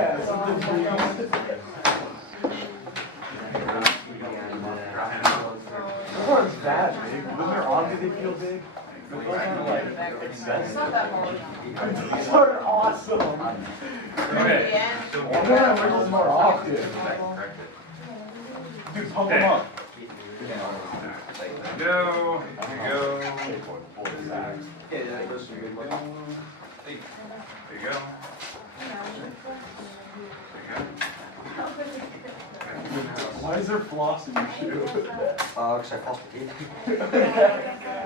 Yeah, something Those aren't bad big. When they're on me, they feel big. But those aren't like excessive. Those are awesome. Okay. I want to wear those more often. Dude, pump them up. Go. Go. Yeah, that goes to good one. There you go. Why is there floss in your shoe? Because I flossed my teeth.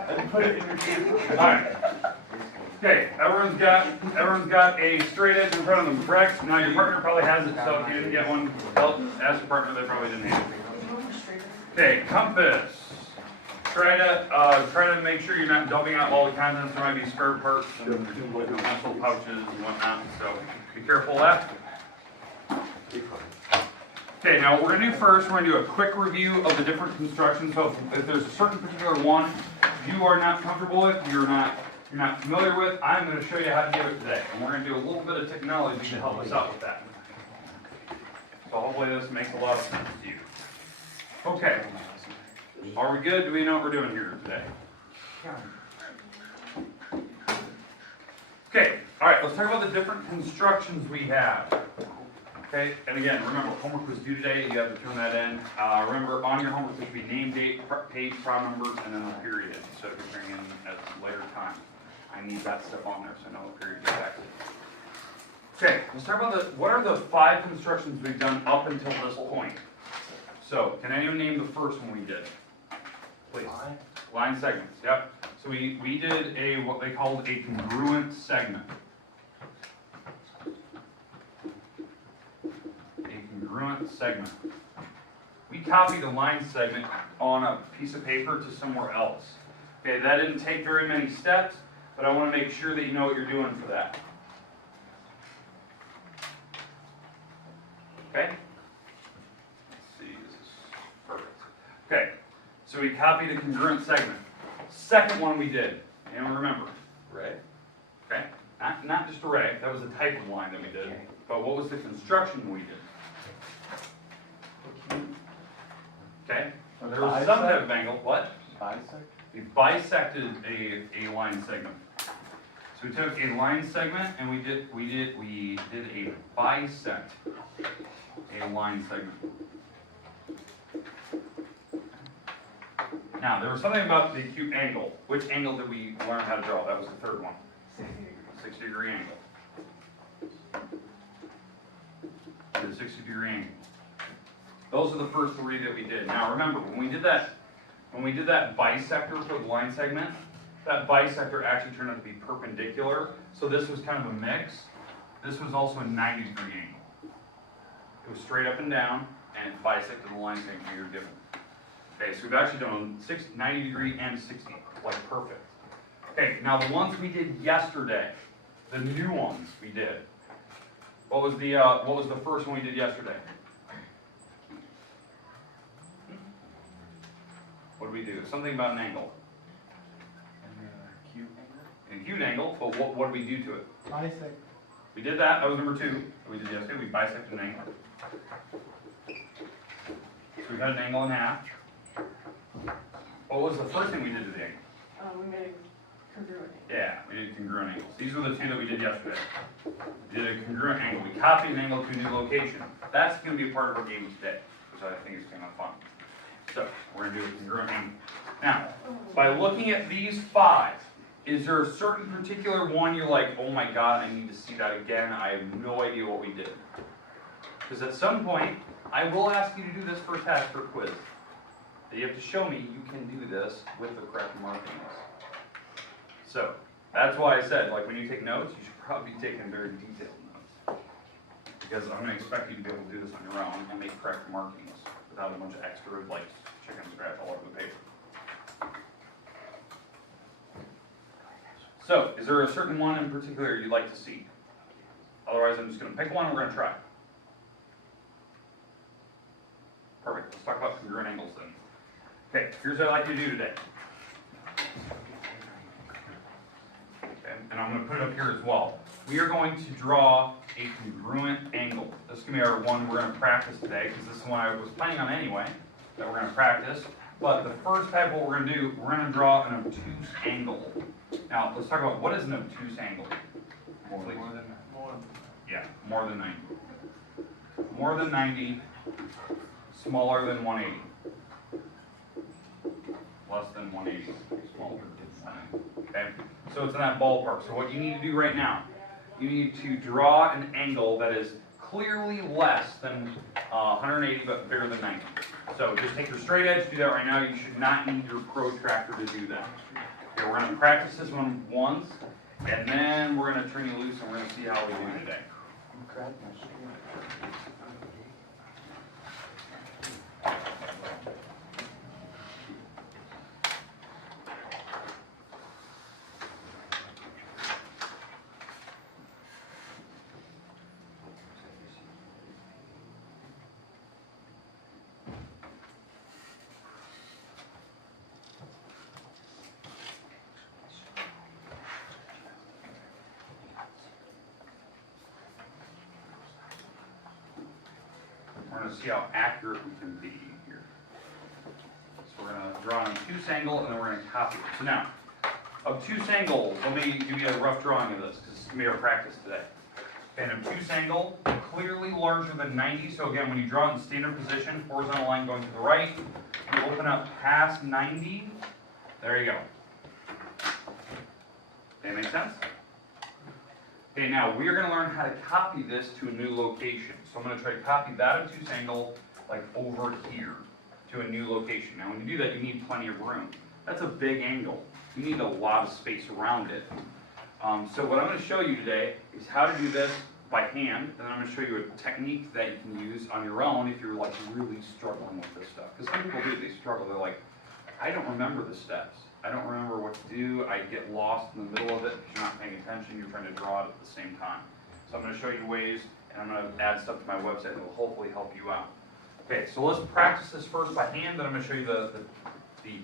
And put it in your shoe. Alright. Okay, everyone's got a straight edge in front of them, correct? Now your partner probably has it, so if you didn't get one, ask your partner, they probably didn't have it. Okay, compass. Try to make sure you're not dumping out all the contents. There might be spare parts and muscle pouches and whatnot, so be careful of that. Okay, now what we're gonna do first, we're gonna do a quick review of the different constructions. So if there's a certain particular one you are not comfortable with, you're not familiar with, I'm gonna show you how to do it today. And we're gonna do a little bit of technology to help us out with that. So hopefully this makes a lot of sense to you. Okay. Are we good? Do we know what we're doing here today? Okay, alright, let's talk about the different constructions we have. Okay, and again, remember, homework was due today, you have to turn that in. Remember, on your homework, there should be name, date, page, prime numbers, and then the period. So if you're bringing in at a later time, I need that stuff on there so I know what period exactly. Okay, let's talk about what are the 5 constructions we've done up until this point. So, can anyone name the first one we did? Please. Line segments, yep. So we did what they called a congruent segment. A congruent segment. We copied a line segment on a piece of paper to somewhere else. Okay, that didn't take very many steps, but I want to make sure that you know what you're doing for that. Okay? Let's see, this is perfect. Okay. So we copied a congruent segment. Second one we did, anyone remember? Array. Okay, not just array, that was the type of line that we did, but what was the construction we did? Okay, there was some type of angle, what? Bisect? We bisected a line segment. So we took a line segment and we did a bisect a line segment. Now, there was something about the acute angle. Which angle did we learn how to draw? That was the third one. 60-degree angle. The 60-degree angle. Those are the first 3 that we did. Now, remember, when we did that bisector for the line segment, that bisector actually turned out to be perpendicular. So this was kind of a mix. This was also a 90-degree angle. It was straight up and down, and it bisected the line segment you're given. Okay, so we've actually done 90-degree and 60, like perfect. Okay, now the ones we did yesterday, the new ones we did. What was the first one we did yesterday? What did we do? Something about an angle. An acute angle, but what did we do to it? Bisect. We did that. That was number 2 that we did yesterday. We bisected an angle. So we cut an angle in half. What was the first thing we did to the angle? We made a congruent. Yeah, we did congruent angles. These were the 2 that we did yesterday. We did a congruent angle. We copied an angle to a new location. That's going to be a part of our game today, which I think is kind of fun. So, we're going to do a congruent angle. Now, by looking at these 5, is there a certain particular one you're like, oh my god, I need to see that again, I have no idea what we did? Because at some point, I will ask you to do this first half for a quiz. You have to show me you can do this with the correct markings. So, that's why I said, like when you take notes, you should probably be taking very detailed notes. Because I'm going to expect you to be able to do this on your own and make correct markings without a bunch of extra, like, chicken scratch all over the paper. So, is there a certain one in particular you'd like to see? Otherwise, I'm just going to pick one and we're going to try. Perfect. Let's talk about congruent angles then. Okay, here's what I'd like you to do today. Okay. and I'm gonna put it up here as well. We are going to draw a congruent angle. This is gonna be our one we're gonna practice today, because this is one I was planning on anyway, that we're gonna practice. But the first type, what we're gonna do, we're gonna draw an obtuse angle. Now, let's talk about what is an obtuse angle. Please. Yeah, more than 90. More than 90, smaller than 180. Less than 180, smaller than 180. Okay? So it's in that ballpark. So what you need to do right now, you need to draw an angle that is clearly less than 180 but bigger than 90. So just take your straight edge, do that right now. You should not need your protractor to do that. Okay, we're going to practice this one once, and then we're going to turn you loose and we're going to see how we do today. We're going to see how accurate we can be here. So we're going to draw an obtuse angle, and then we're going to copy it. So now, obtuse angle, let me give you a rough drawing of this, because it's going to be our practice today. An obtuse angle, clearly larger than 90. So again, when you draw it in standard position, horizontal line going to the right, you open up past 90. There you go. Okay, make sense? Okay, now we are going to learn how to copy this to a new location. So I'm going to try to copy that obtuse angle like over here to a new location. Now when you do that, you need plenty of room. That's a big angle. You need a lot of space around it. So what I'm going to show you today is how to do this by hand, and then I'm going to show you a technique that you can use on your own if you're like really struggling with this stuff. Because some people do, they struggle. They're like, I don't remember the steps. I don't remember what to do. I get lost in the middle of it because you're not paying attention. You're trying to draw it at the same time. So I'm going to show you ways, and I'm going to add stuff to my website that will hopefully help you out. Okay, so let's practice this first by hand, then I'm going to show you the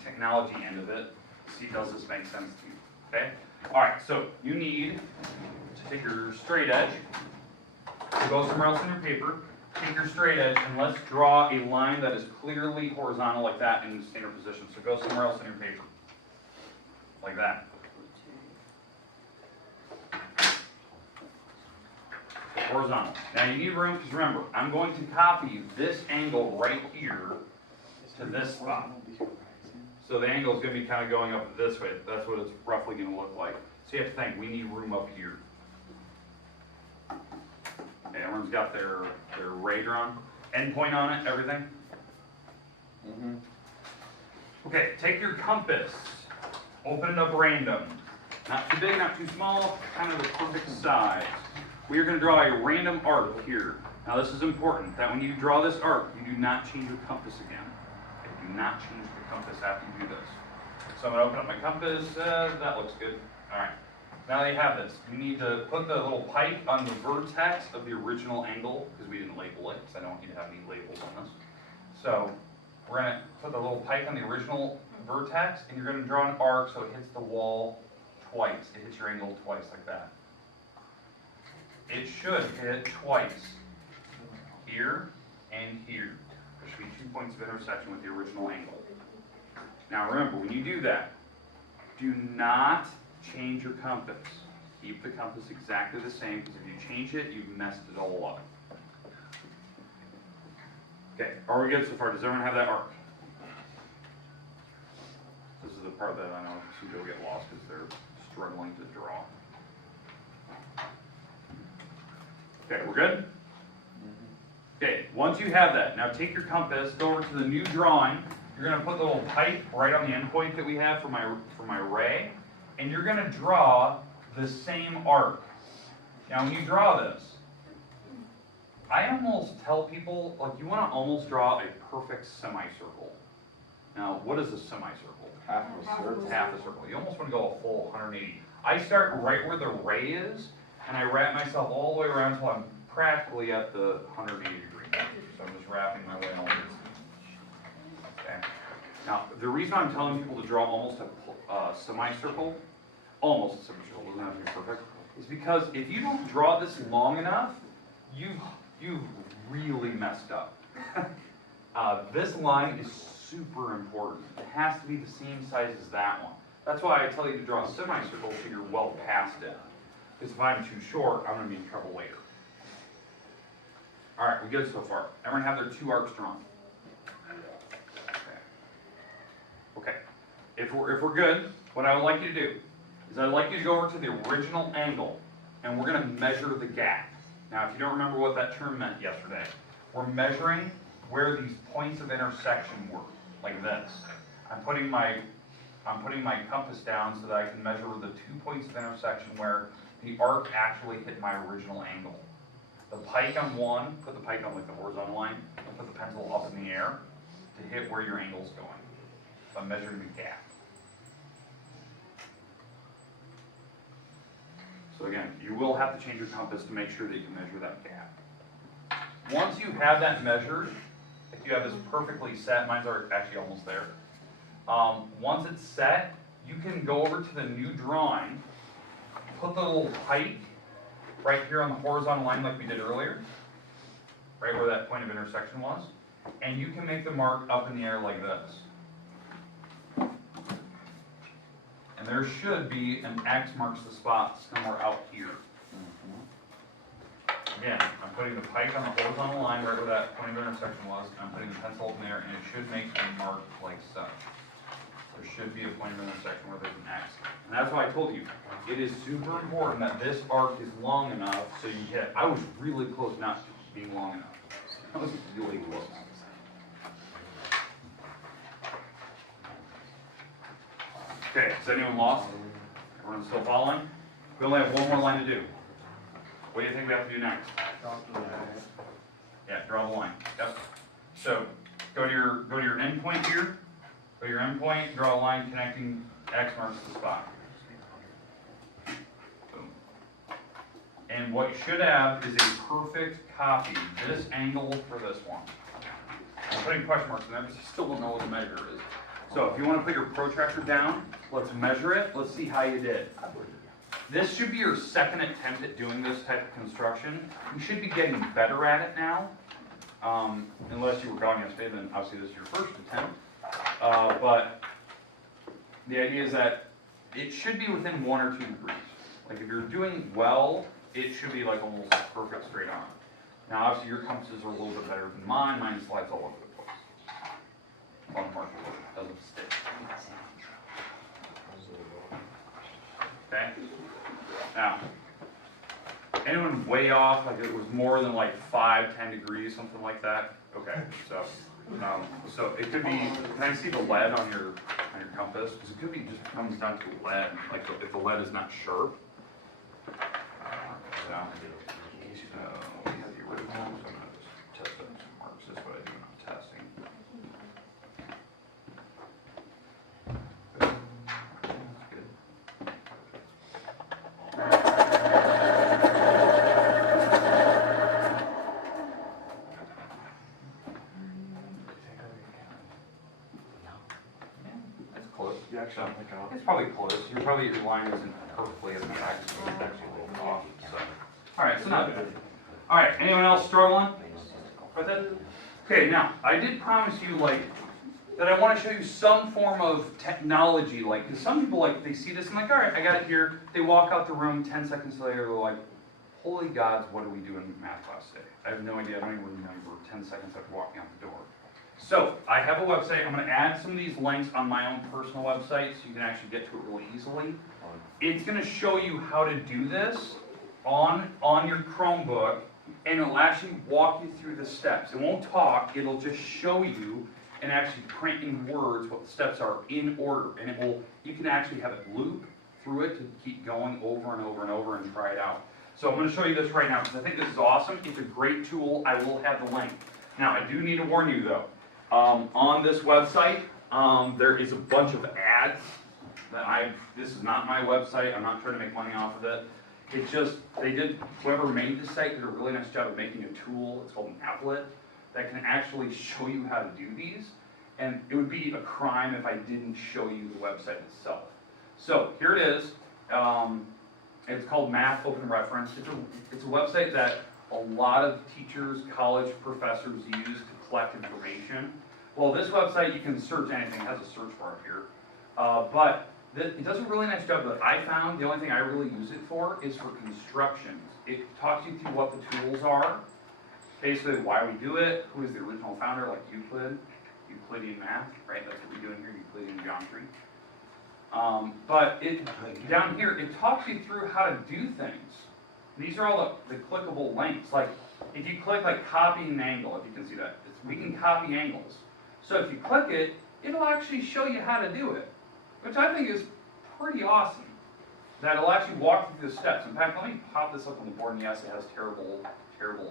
technology end of it. See, does this make sense to you? Okay? All right, so you need to take your straight edge, so go somewhere else in your paper, take your straight edge, and let's draw a line that is clearly horizontal like that in standard position. So go somewhere else in your paper. Like that. Horizontal. Now you need room because remember, I'm going to copy this angle right here to this spot. So the angle is going to be kind of going up this way. That's what it's roughly going to look like. So you have to think, we need room up here. Okay, everyone's got their ray drawn, endpoint on it, everything? Mm-hmm. Okay, take your compass. Open it up random. Not too big, not too small, kind of the perfect size. We are going to draw a random arc here. Now this is important, that when you draw this arc, you do not change your compass again. Okay, do not change the compass after you do this. So I'm going to open up my compass. That looks good. All right. Now that you have this, you need to put the little pike on the vertex of the original angle, because we didn't label it, because I don't want you to have any labels on this. So we're going to put the little pike on the original vertex, and you're going to draw an arc so it hits the wall twice. It hits your angle twice like that. It should hit twice. Here and here. There should be 2 points of intersection with the original angle. Now remember, when you do that, do not change your compass. Keep the compass exactly the same, because if you change it, you've messed it all up. Okay, are we good so far? Does everyone have that arc? This is the part that I know some people get lost because they're struggling to draw. Okay, we're good? Okay, once you have that, now take your compass, go over to the new drawing. You're going to put the little pipe right on the endpoint that we have for my ray, and you're going to draw the same arc. Now when you draw this, I almost tell people, like, you want to almost draw a perfect semicircle. Now, what is a semicircle? Half of a circle. Half a circle. You almost want to go a full 180. I start right where the ray is, and I wrap myself all the way around until I'm practically at the 180 degree. So I'm just wrapping my way all the way. Okay. Now, the reason I'm telling people to draw almost a semicircle almost a semicircle, doesn't have to be perfect, is because if you don't draw this long enough, you've really messed up. This line is super important. It has to be the same size as that one. That's why I tell you to draw a semicircle so you're well past it. Because if I'm too short, I'm going to be in trouble later. All right, we good so far. Everyone have their 2 arcs drawn. Okay. If we're good, what I would like you to do is I'd like you to go over to the original angle, and we're going to measure the gap. Now, if you don't remember what that term meant yesterday, we're measuring where these points of intersection were, like this. I'm putting my compass down so that I can measure the 2 points of intersection where the arc actually hit my original angle. The pike on one, put the pike on like the horizontal line, and put the pencil up in the air to hit where your angle's going. So I'm measuring the gap. So again, you will have to change your compass to make sure that you can measure that gap. Once you have that measured, if you have this perfectly set, mine's actually almost there. Once it's set, you can go over to the new drawing, put the little pike right here on the horizontal line like we did earlier, right where that point of intersection was, and you can make the mark up in the air like this. And there should be an X marks the spot somewhere out here. Again, I'm putting the pike on the horizontal line right where that point of intersection was, and I'm putting the pencil up in there, and it should make a mark like such. There should be a point of intersection where there's an X. And that's why I told you, it is super important that this arc is long enough so you hit. I was really close not being long enough. I was really close. Okay, is anyone lost? Everyone still following? We only have one more line to do. What do you think we have to do next? Yeah, draw the line. Yep. So go to your end point here. Go to your end point, draw a line connecting X marks the spot. Boom. And what you should have is a perfect copy. This angle for this one. I'm putting question marks in there because I still don't know what the measure is. So if you want to put your protractor down, let's measure it. Let's see how you did. This should be your second attempt at doing this type of construction. You should be getting better at it now. Unless you were gone yesterday, then obviously this is your first attempt. But the idea is that it should be within 1 or 2 degrees. Like if you're doing well, it should be like almost a perfect straight on. Now obviously your compasses are a little bit better than mine. Mine slides all over the place. On the marker doesn't stick. Okay? Now, anyone way off, like it was more than like 5, 10 degrees, something like that? Okay, so it could be, can I see the lead on your compass? Because it could be just comes down to lead, like if the lead is not sharp. So we have the original, so I'm going to just test up some marks. That's what I do when I'm testing. You actually don't think I'll. It's probably close. Your line isn't perfectly as it's actually a little off. So, all right, so not bad. All right, anyone else struggling with it? Okay, now I did promise you that I want to show you some form of technology, because some people they see this and all right, I got it here. They walk out the room. 10 seconds later, they're like, holy gods, what do we do in math class today? I have no idea. I don't even remember 10 seconds after walking out the door. So, I have a website. I'm going to add some of these links on my own personal website so you can actually get to it really easily. It's going to show you how to do this on your Chromebook, and it'll actually walk you through the steps. It won't talk. It'll just show you and actually print in words what the steps are in order. And you can actually have it loop through it to keep going over and over and over and try it out. So I'm going to show you this right now because I think this is awesome. It's a great tool. I will have the link. Now, I do need to warn you, though. On this website, there is a bunch of ads that this is not my website. I'm not trying to make money off of it. It's just, whoever made this site did a really nice job of making a tool. It's called an applet that can actually show you how to do these. And it would be a crime if I didn't show you the website itself. So here it is. It's called Math Open Reference. It's a website that a lot of teachers, college professors use to collect information. Well, this website, you can search anything. It has a search bar up here. But it does a really nice job that I found. The only thing I really use it for is for constructions. It talks you through what the tools are, basically why we do it, who is the original founder, like Euclid, Euclidean math, right? That's what we're doing here, Euclidean geometry. But down here, it talks you through how to do things. These are all the clickable links. Like, if you click like copy an angle, if you can see that, we can copy angles. So if you click it, it'll actually show you how to do it, which I think is pretty awesome. That it'll actually walk you through the steps. In fact, let me pop this up on the board, and yes, it has terrible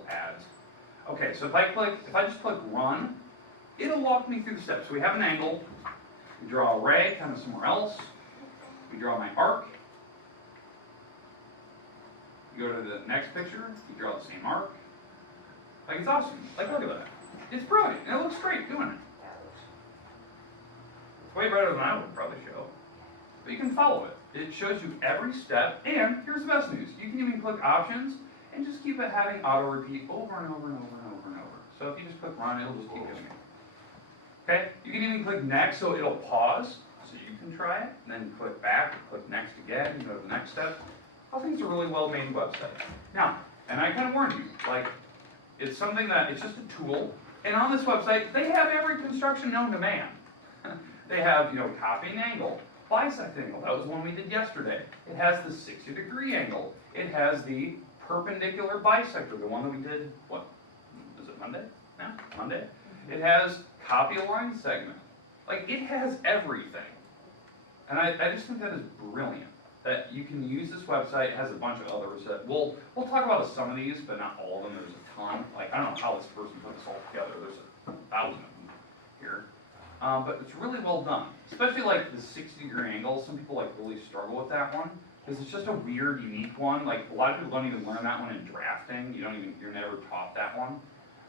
ads. Okay, so if I just click run, it'll walk me through the steps. So we have an angle, we draw a ray kind of somewhere else, we draw my arc, you go to the next picture, you draw the same arc. Like, it's awesome. Like, look at that. It's brilliant, and it looks great doing it. It's way better than I would probably show. But you can follow it. It shows you every step, and here's the best news. You can even click options and just keep it having auto repeat over and over and over and over and over. So if you just click run, it'll just keep doing it. Okay? You can even click next so it'll pause, so you can try it, and then click back, click next again, and go to the next step. I think it's a really well-made website. Now, and I kind of warned you, like, it's something that, it's just a tool, and on this website, they have every construction known to man. They have, copy an angle, bisect angle, that was one we did yesterday. It has the 60-degree angle. It has the perpendicular bisector, the one that we did, what, was it Monday? No, Monday. It has copy a line segment. Like, it has everything. And I just think that is brilliant. That you can use this website. It has a bunch of others that we'll talk about some of these, but not all of them. There's a ton. Like, I don't know how this person put this all together. There's 1,000 of them here. But it's really well done. Especially like the 60-degree angle. Some people like really struggle with that one because it's just a weird, unique one. Like, a lot of people don't even learn that one in drafting. You're never taught that one.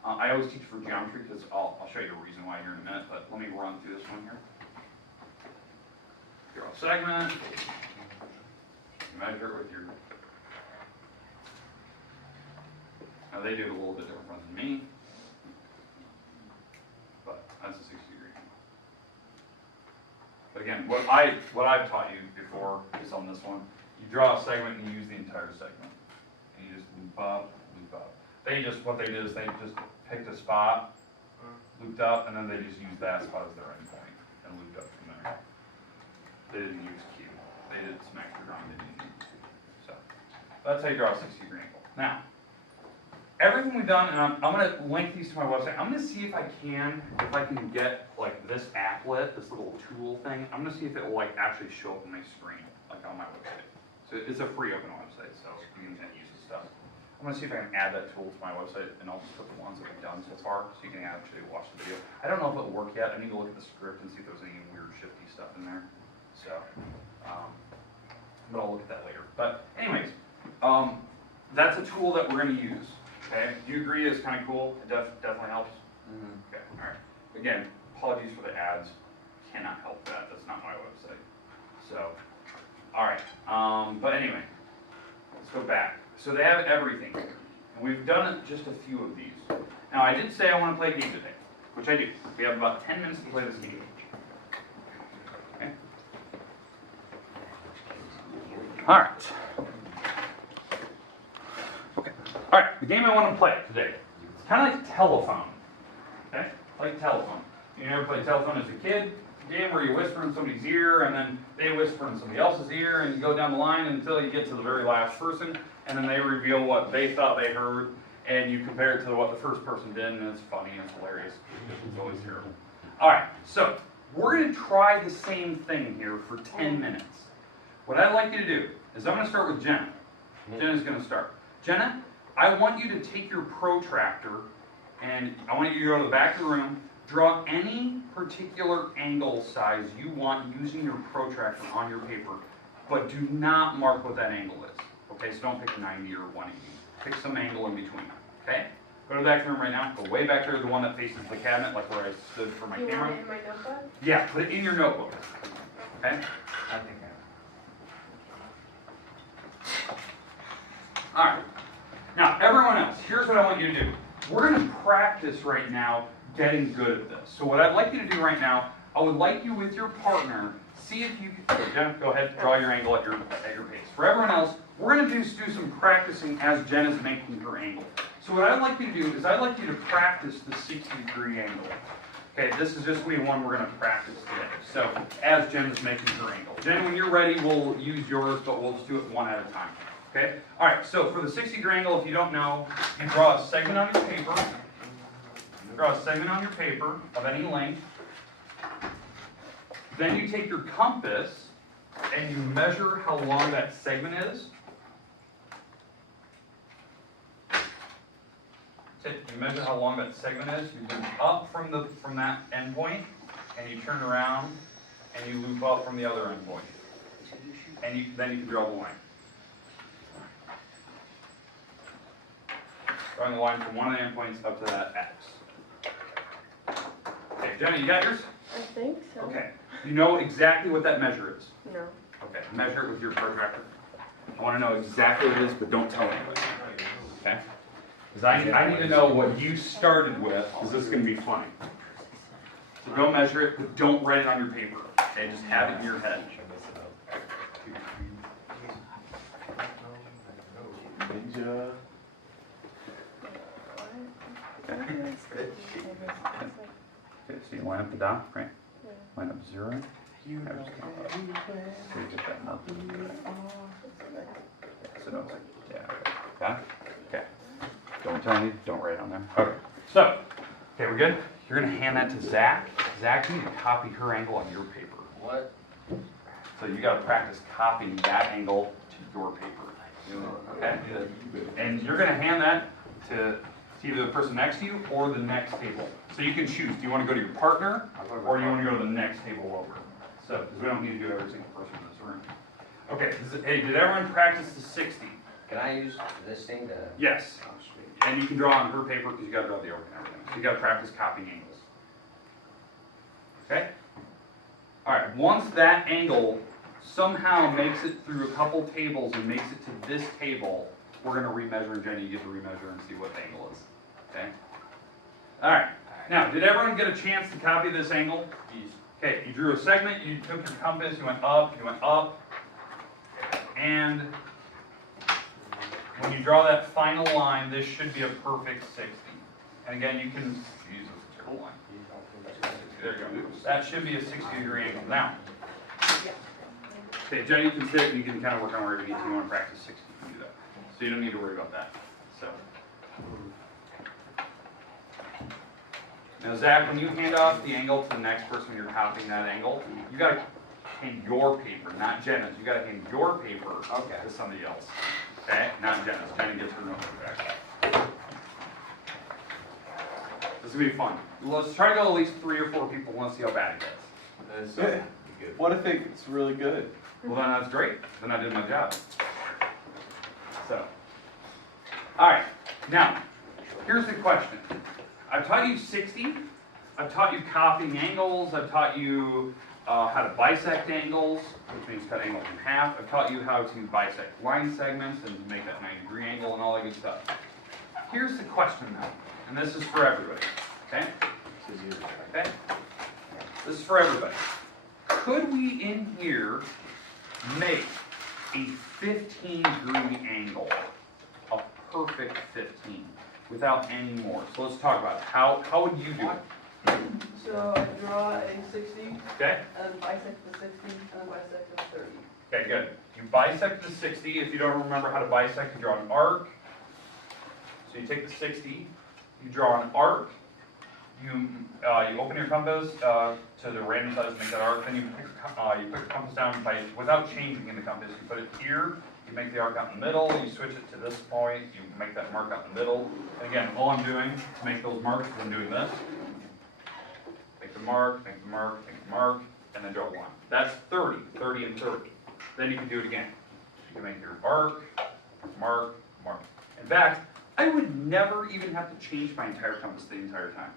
I always teach for geometry because I'll show you a reason why here in a minute. But let me run through this one here. Draw a segment. Measure it with your. Now they do it a little bit different than me, but that's a 60-degree angle. But again, what I've taught you before is on this one. You draw a segment and you use the entire segment, and you just loop up, loop up. What they did is they just picked a spot, looped up, and then they just used that spot as their endpoint and looped up from there. They didn't use Q. They did some extra drawing. They didn't use Q. So that's how you draw a 60-degree angle. Now, everything we've done, and I'm going to link these to my website. I'm going to see if I can get like this applet, this little tool thing. I'm going to see if it will like actually show up on my screen, like on my website. So it's a free open website, so you can use this stuff. I'm going to see if I can add that tool to my website, and I'll just put the ones that we've done so far, so you can actually watch the video. I don't know if it'll work yet. I need to look at the script and see if there's any weird shifty stuff in there. So, but I'll look at that later. But anyways, that's a tool that we're going to use. Okay, do you agree it's kind of cool? It definitely helps? Mm-hmm. Okay, all right. Again, apologies for the ads. Cannot help that. That's not my website. So, all right. But anyway, let's go back. So they have everything. And we've done just a few of these. Now, I did say I want to play a game today, which I do. We have about 10 minutes to play this game. Okay. All right. Okay. All right. The game I want to play today. It's kind of like telephone. Okay. Like telephone. You never played telephone as a kid? A game where you whisper in somebody's ear, and then they whisper in somebody else's ear, and you go down the line until you get to the very last person, and then they reveal what they thought they heard, and you compare it to what the first person did, and it's funny and it's hilarious. It's always terrible. All right. So we're going to try the same thing here for 10 minutes. What I'd like you to do is I'm going to start with Jenna. Jenna's going to start. Jenna, I want you to take your protractor, and I want you to go to the back of the room, draw any particular angle size you want using your protractor on your paper, but do not mark what that angle is. Okay, so don't pick 90 or 180. Pick some angle in between. Okay? Go to the back of the room right now. Go way back there, the one that faces the cabinet, like where I stood for my camera. You want it in my notebook? Yeah, put it in your notebook. Okay? I think All right. Now, everyone else, here's what I want you to do. We're going to practice right now getting good at this. So what I'd like you to do right now, I would like you with your partner, see if you can, so Jen, go ahead, draw your angle at your pace. For everyone else, we're going to do some practicing as Jen is making her angle. So what I'd like you to do is I'd like you to practice the 60-degree angle. Okay, this is just one we're going to practice today. So as Jen is making her angle. Jen, when you're ready, we'll use yours, but we'll just do it one at a time. Okay? All right, so for the 60-degree angle, if you don't know, you draw a segment on your paper. Draw a segment on your paper of any length. Then you take your compass and you measure how long that segment is. You measure how long that segment is. You move up from that end point, and you turn around and you loop up from the other end point. And then you can draw the line. Drawing the line from one of the endpoints up to that X. Okay, Jenny, you got yours? I think so. Okay. You know exactly what that measure is? No. Okay, measure it with your protractor. I want to know exactly what it is, but don't tell anybody. Okay? Because I need to know what you started with, because this is going to be funny. So go measure it, but don't write it on your paper. Okay, just have it in your head. Ninja. Okay, so you line up the dot, right? Line up 0. So you get that nothing. So no, yeah. Got it? Okay. Don't tell me, don't write on there. Okay. So, okay, we're good? You're going to hand that to Zach. Zach, you need to copy her angle on your paper. What? So you got to practice copying that angle to your paper. Okay? And you're going to hand that to either the person next to you or the next table. So you can choose. Do you want to go to your partner or do you want to go to the next table over? So, because we don't need to do every single person in this room. Okay, hey, did everyone practice the 60? Can I use this thing to? Yes. Oh, sweet. And you can draw on her paper because you got to draw the open and everything. So you got to practice copying angles. Okay? All right, once that angle somehow makes it through a couple tables and makes it to this table, we're going to remeasure, and Jenny, you get to remeasure and see what the angle is. Okay? All right. Now, did everyone get a chance to copy this angle? Okay, you drew a segment, you took your compass, you went up, and when you draw that final line, this should be a perfect 60. And again, you can use this terrible line. There you go. That should be a 60-degree angle. Now, okay, Jenny, you can sit and you can kind of work on where you need to. You want to practice 60, you can do that. So you don't need to worry about that. So. Now, Zach, when you hand off the angle to the next person when you're copying that angle, you got to hand your paper, not Jenna's. You got to hand your paper to somebody else. Okay? Not Jenna's. Jenna gets her notebook back. This is going to be fun. Let's try to go at least 3 or 4 people. Let's see how bad it gets. Yeah. What if it's really good? Well, then that's great. Then I did my job. So, all right. Now, here's the question. I've taught you 60. I've taught you copying angles. I've taught you how to bisect angles, which means cut angles in half. I've taught you how to bisect line segments and make that 90-degree angle and all that good stuff. Here's the question now, and this is for everybody. Okay? Okay? This is for everybody. Could we in here make a 15-degree angle, a perfect 15, without any more? So let's talk about it. How would you do it? So I draw a 60, Okay? and bisect the 60, and then bisect the 30. Okay, good. You bisect the 60. If you don't remember how to bisect, you draw an arc. So you take the 60, you draw an arc. You open your compass to the random size to make that arc. Then you put the compass down without changing in the compass. You put it here. You make the arc out in the middle. You switch it to this point. You make that mark out in the middle. And again, all I'm doing to make those marks is I'm doing this. Make the mark, make the mark, make the mark, and then draw a line. That's 30, 30, and 30. Then you can do it again. You can make your arc, mark, mark. In fact, I would never even have to change my entire compass the entire time.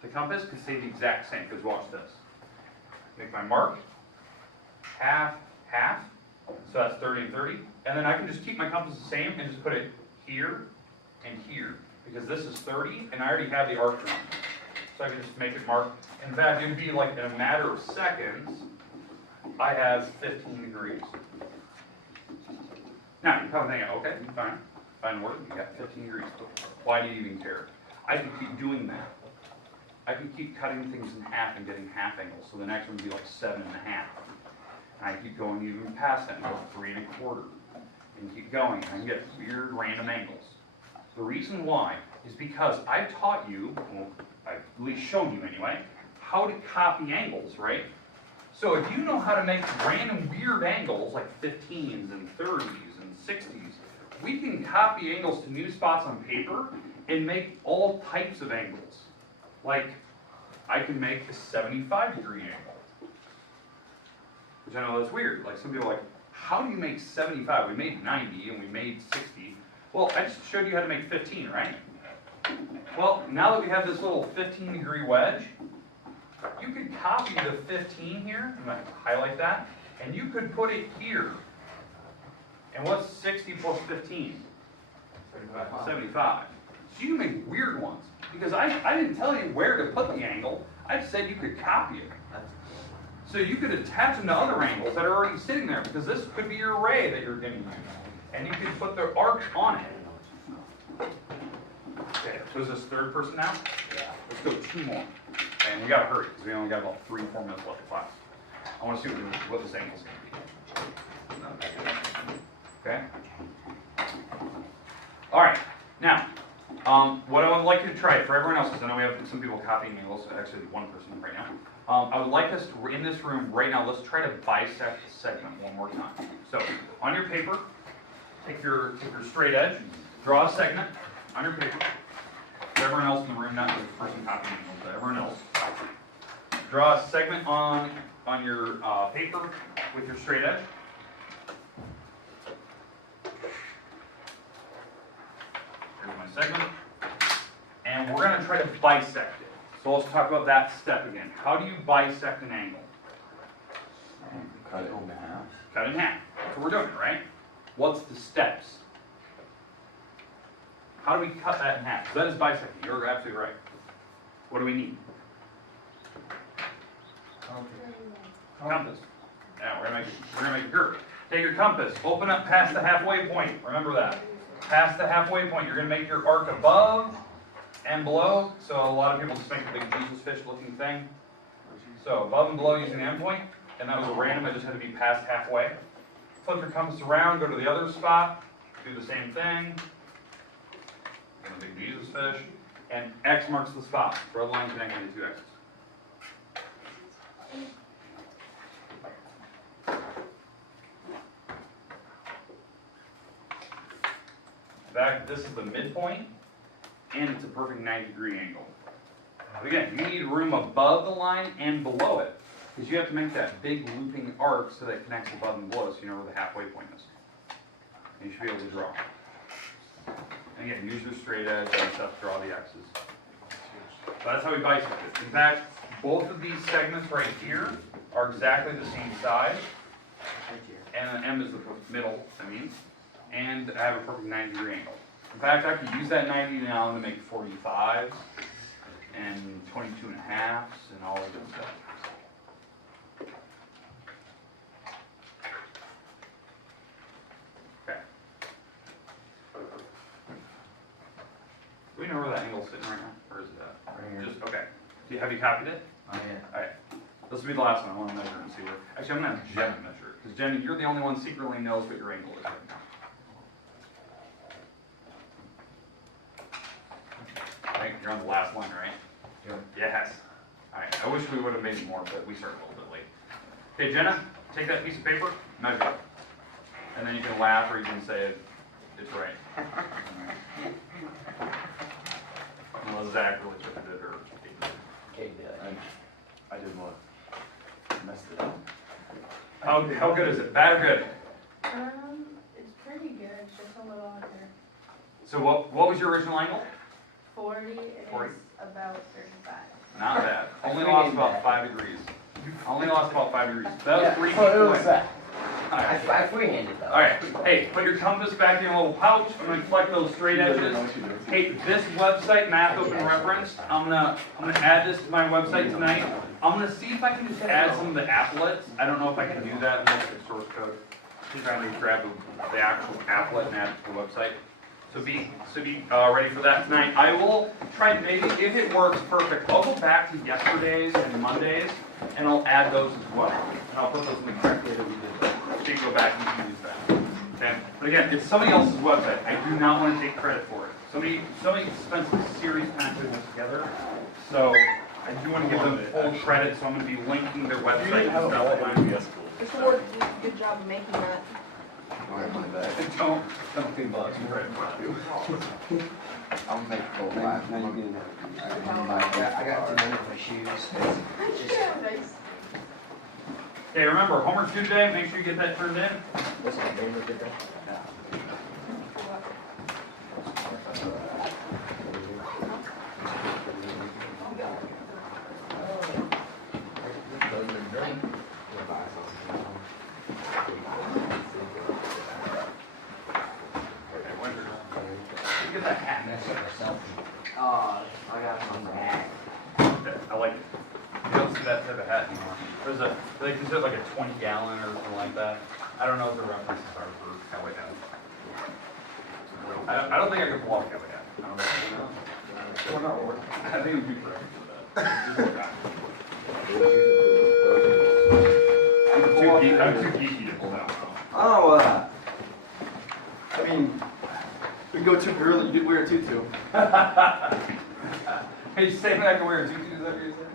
The compass could stay the exact same, because watch this. Make my mark, half, half, So that's 30 and 30. And then I can just keep my compass the same and just put it here and here. Because this is 30 and I already have the arc drawn. So I can just make it mark. In fact, it would be like in a matter of seconds, I have 15 degrees. Now, you're probably thinking, okay, fine. Fine word, you got 15 degrees. Why do you even care? I can keep doing that. I can keep cutting things in half and getting half angles. So the next one would be like 7 1/2. And I keep going even past that and go 3 1/4. And keep going. And I can get weird random angles. The reason why is because I've taught you, well, I've at least shown you anyway, how to copy angles, right? So if you know how to make random weird angles like 15s and 30s and 60s, we can copy angles to new spots on paper and make all types of angles. Like, I can make a 75-degree angle. Which I know that's weird. Like, some people are like, how do you make 75? We made 90 and we made 60. Well, I just showed you how to make 15, right? Well, now that we have this little 15-degree wedge, you could copy the 15 here. I'm going to highlight that. And you could put it here. And what's 60 plus 15? 75. So you can make weird ones. Because I didn't tell you where to put the angle. I just said you could copy it. So you could attach them to other angles that are already sitting there. Because this could be your array that you're going to use. And you could put the arc on it. Okay, so is this third person now? Yeah. Let's go 2 more. And we gotta hurry, because we only got about 3 or 4 minutes left of class. I wanna see what this angle's gonna be. Okay? Alright, now, what I would like you to try for everyone else, because I know we have some people copying angles, actually 1 person right now. I would like us to, in this room right now, let's try to bisect the segment one more time. So, on your paper, take your straight edge, draw a segment on your paper. For everyone else in the room, not just the person copying angles, but everyone else. Draw a segment on your paper with your straight edge. Here's my segment. And we're going to try to bisect it. So let's talk about that step again. How do you bisect an angle? Cut it in half. Cut it in half. That's what we're doing, right? What's the steps? How do we cut that in half? So that is bisecting. You're absolutely right. What do we need? Compass. Now we're gonna make a curve. Take your compass. Open up past the halfway point. Remember that. Past the halfway point, you're gonna make your arc above and below. So a lot of people just make a big Jesus fish looking thing. So above and below using the endpoint, and that was a random. I just had to be past halfway. Flip your compass around. Go to the other spot. Do the same thing. A big Jesus fish, and X marks the spot. Draw the line connecting the 2 X's. In fact, this is the midpoint, and it's a perfect 90-degree angle. But again, you need room above the line and below it, because you have to make that big looping arc so that it connects above and below, so you know where the halfway point is. And you should be able to draw. And again, use your straight edge and stuff, draw the X's. So that's how we bisect it. In fact, both of these segments right here are exactly the same size. And the M is the middle, and I have a perfect 90-degree angle. In fact, I could use that 90 now to make 45s and 22 and a halves and all of this stuff. Do we know where that angle's sitting right now? Where is it at? Right here. Just, okay. Have you copied it? Oh, yeah. Alright. This will be the last one. I want to measure and see where. Actually, I'm going to have Jenny measure it. Because Jenny, you're the only one secretly knows what your angle is right now. Right? You're on the last one, right? Yep. Yes. Alright. I wish we would have made it more, but we started a little bit late. Okay, Jenna, take that piece of paper, measure it. And then you can laugh or you can say it's right. Unless Zach really took it or Okay, good. I did what? Messed it up. how good is it? Bad or good? It's pretty good, it's just a little under So what was your original angle? 40, it 40. is about 35. Not bad. Only Pretty lost about bad. 5 degrees. Only lost about 5 degrees. That was 3 So it was points. that. I freehanded though. Alright, hey, put your compass back in your little pouch, I'm gonna collect those straight edges. Hey, this website, Math Open Reference, I'm gonna add this to my website tonight. I'm gonna see if I can just add some of the applets. I don't know if I can do that with the source code. Just trying to grab the actual applet and add it to the website. So be ready for that tonight. I will try, maybe if it works perfect, I'll go back to yesterday's and Monday's, and I'll add those as well. And I'll put those in the correct way that we did. So you can go back and you can use that. Okay? But again, it's somebody else's website. I do not want to take credit for it. Somebody spent some serious time putting this together. So I do want to give them full credit, so I'm going to be linking their website and stuff on my Mr. Ward did a good job of making that. Don't think about it. I'll make it go live. I got too many of my shoes. Nice. Okay, remember, homework due today, make sure you get that turned in. Listen, they look at that. Okay, Winter. Get that hat. Oh, I got some back. Okay, I like it. You don't see that type of hat anymore. There's a, they consider it like a 20-gallon or something like that. I don't know what the references are for cowboy hats. I don't think I could pull off a cowboy hat. I don't know. I think it would be correct for that. I'm too geeky to pull that one off. Oh, I mean, we go too girly, you wear a tutu. Hey, you saying I can wear a tutu, is that what you're saying?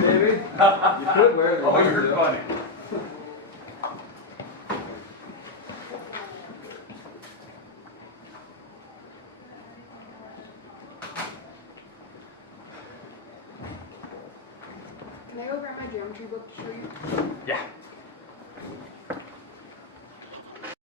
Maybe. You could wear them. Oh, you're funny. Can I go grab my geometry book to show you?